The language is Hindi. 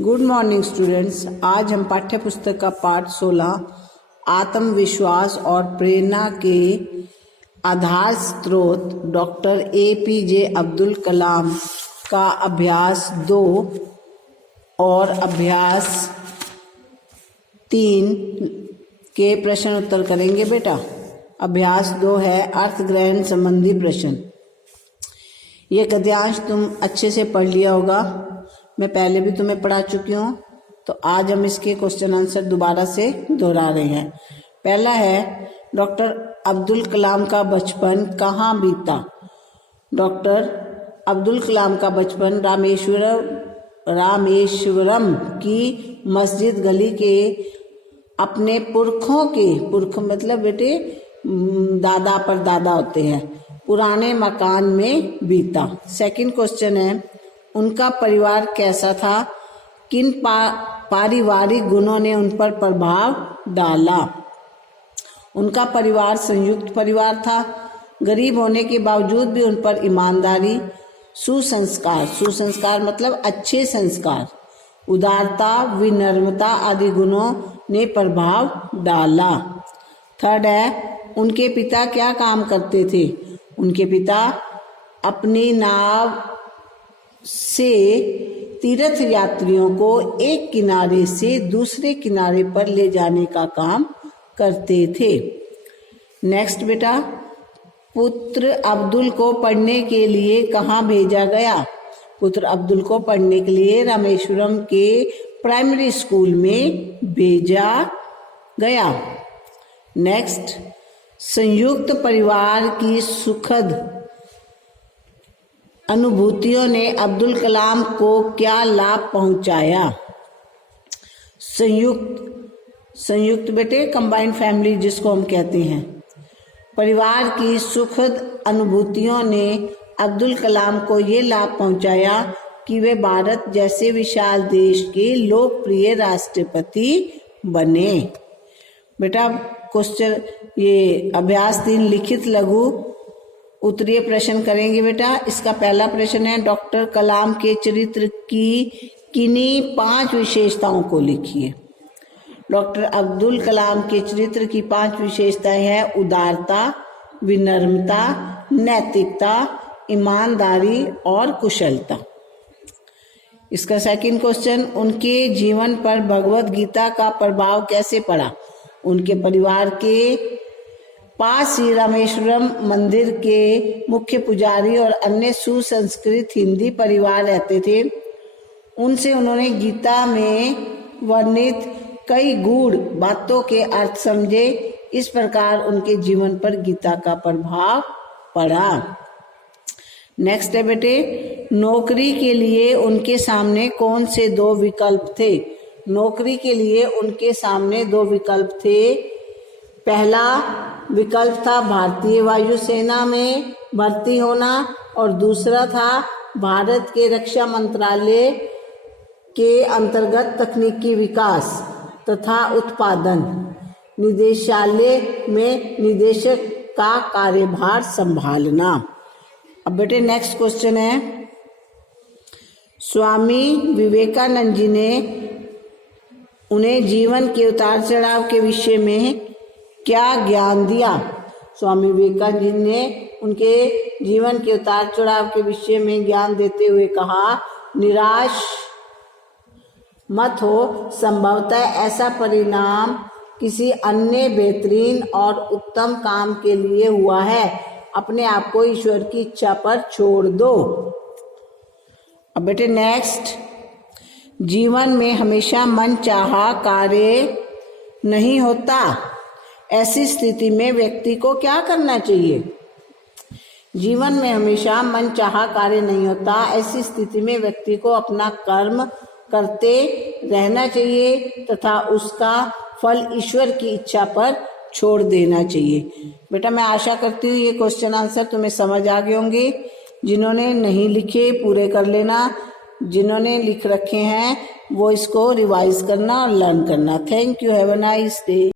Good morning students. आज हम पाठ्य पुस्तक का पाठ 16 आत्मविश्वास और प्रेरणा के आधार स्रोत डॉक्टर APJ अब्दुल कलाम का अभ्यास 2 और अभ्यास 3 के प्रश्न उत्तर करेंगे बेटा। अभ्यास 2 है अर्थ ग्रहण संबंधी प्रश्न। ये गद्यांश तुम अच्छे से पढ़ लिया होगा, मैं पहले भी तुम्हें पढ़ा चुकी हूँ, तो आज हम इसके क्वेश्चन आंसर दोबारा से दोहरा रहे हैं। पहला है डॉक्टर अब्दुल कलाम का बचपन कहाँ बीता। डॉक्टर अब्दुल कलाम का बचपन रामेश्वरम की मस्जिद गली के अपने पुरख मतलब बेटे दादा पर दादा होते हैं, पुराने मकान में बीता। सेकंड क्वेश्चन है उनका परिवार कैसा था, किन पारिवारिक गुणों ने उन पर प्रभाव डाला। उनका परिवार संयुक्त परिवार था, गरीब होने के बावजूद भी उन पर ईमानदारी, सुसंस्कार मतलब अच्छे संस्कार, उदारता, विनम्रता आदि गुणों ने प्रभाव डाला। थर्ड है उनके पिता क्या काम करते थे। उनके पिता अपनी नाव से तीर्थ यात्रियों को एक किनारे से दूसरे किनारे पर ले जाने का काम करते थे। नेक्स्ट बेटा, पुत्र अब्दुल को पढ़ने के लिए कहाँ भेजा गया। पुत्र अब्दुल को पढ़ने के लिए रामेश्वरम के प्राइमरी स्कूल में भेजा गया। नेक्स्ट, संयुक्त परिवार की सुखद अनुभूतियों ने अब्दुल कलाम को क्या लाभ पहुंचाया। संयुक्त बेटे कंबाइंड फैमिली जिसको हम कहते हैं। परिवार की सुखद अनुभूतियों ने अब्दुल कलाम को ये लाभ पहुंचाया कि वे भारत जैसे विशाल देश के लोकप्रिय राष्ट्रपति बने। बेटा क्वेश्चन ये अभ्यास 3 लिखित लघु उत्तरीय प्रश्न करेंगे बेटा। इसका पहला प्रश्न है डॉक्टर कलाम के चरित्र की किन्हीं 5 विशेषताओं को लिखिए। डॉक्टर अब्दुल कलाम के चरित्र की 5 विशेषताएं हैं उदारता, विनम्रता, नैतिकता, ईमानदारी और कुशलता। इसका सेकंड क्वेश्चन उनके जीवन पर भगवत गीता का प्रभाव कैसे पड़ा। उनके परिवार के पास ही रामेश्वरम मंदिर के मुख्य पुजारी और अन्य सुसंस्कृत हिंदी परिवार रहते थे। उनसे उन्होंने गीता में वर्णित कई गूढ़ बातों के अर्थ समझे। इस प्रकार उनके जीवन पर गीता का प्रभाव पड़ा। नेक्स्ट है बेटे, नौकरी के लिए उनके सामने कौन से 2 विकल्प थे। नौकरी के लिए उनके सामने 2 विकल्प थे। पहला विकल्प था भारतीय वायुसेना में भर्ती होना और दूसरा था भारत के रक्षा मंत्रालय के अंतर्गत तकनीकी विकास तथा उत्पादन निदेशालय में निदेशक का कार्यभार संभालना। अब बेटे नेक्स्ट क्वेश्चन है स्वामी विवेकानंद जी ने उन्हें जीवन के उतार चढ़ाव के विषय में क्या ज्ञान दिया। स्वामी विवेकानंद जी ने उनके जीवन के उतार चढ़ाव के विषय में ज्ञान देते हुए कहा, निराश मत हो, संभवतः ऐसा परिणाम किसी अन्य बेहतरीन और उत्तम काम के लिए हुआ है। अपने आप को ईश्वर की इच्छा पर छोड़ दो। अब बेटे नेक्स्ट, जीवन में हमेशा मनचाहा कार्य नहीं होता। ऐसी स्थिति में व्यक्ति को क्या करना चाहिए। जीवन में हमेशा मनचाहा कार्य नहीं होता। ऐसी स्थिति में व्यक्ति को अपना कर्म करते रहना चाहिए तथा उसका फल ईश्वर की इच्छा पर छोड़ देना चाहिए। बेटा मैं आशा करती हूँ ये क्वेश्चन आंसर तुम्हें समझ आ गए होंगे। जिन्होंने नहीं लिखे पूरे कर लेना, जिन्होंने लिख रखे हैं वो इसको रिवाइज करना और लर्न करना। Thank you, have a nice day.